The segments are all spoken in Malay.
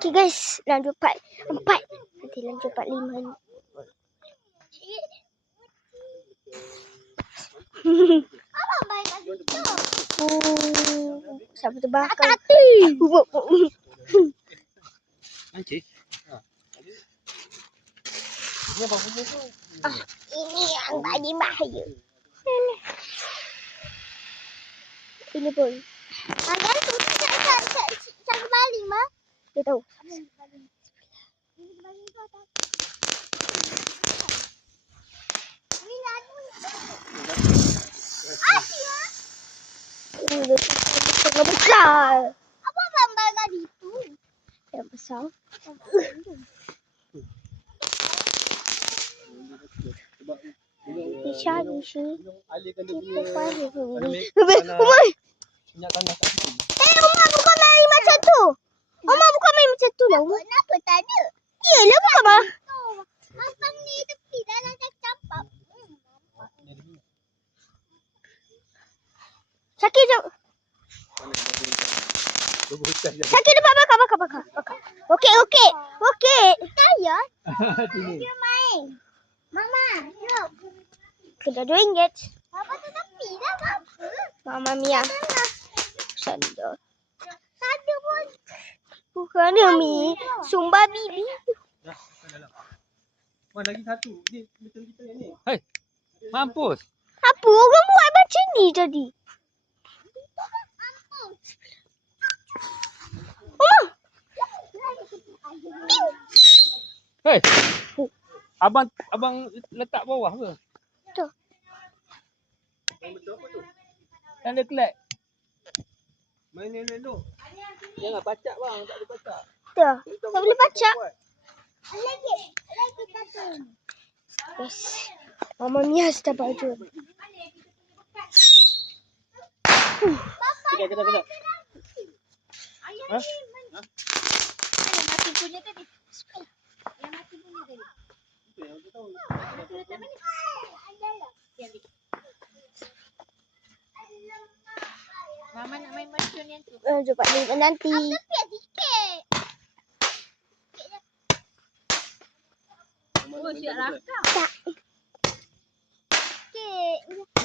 Okay guys, lanjut part 4. Nanti lanjut part 5 ni. Siapa terbakar? Anjir. Ini apa punya tu? Ini yang paling bahaya. Ini pun. Yang tu cara baling mah. Dia tahu. Dia besar. Apa gambar tadi tu? Yang besar. Dicari sih. Kita paham dulu. Umar. Minyak tanah kat sini. Umar bukan main macam tu. Umar bukan main macam tu lah. Kenapa tak ada? Yelah bukan mah. Abang ni tepi dah nak campak. Syakir jom. Syakir dapat bakar. Okey. Saya. Dia main. Mama, jom. Kena RM2. Apa tu tepi dah apa? Mama Mia. Sandal. Ada pun. Bukan Mi. Sumba bibi. Dah, dalam. Mana lagi satu. Ni betul kita ni. Hei. Mampus. Apa orang buat macam ni tadi? Hei. Abang letak bawah ke? Tu. Yang betul apa tu? Yang dia kelak. Main ni tu. Jangan pacak bang, tak boleh pacak. Tu. Tak boleh pacak. Lagi satu. Yes. Mama Mia sudah baju. Kejap. Ha? Yang mati punya tadi. Yang mati punya tadi. Itu yang kita tahu. Itu letak mana? Yang ni. Mama nak main macam yang tu. Jumpa nanti. Oh, siap rakam. Tak.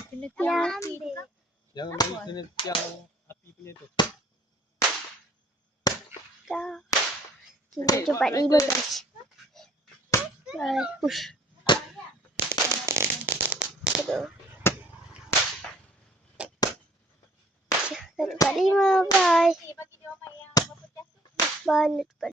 Kena Ya. api tu. Yang main kena tiang api punya tu. Dah. Kita jumpa 5 guys. Push. Aduh. Jumpa 5. Bye. Bagi dia orang yang berpecah tu. Bye.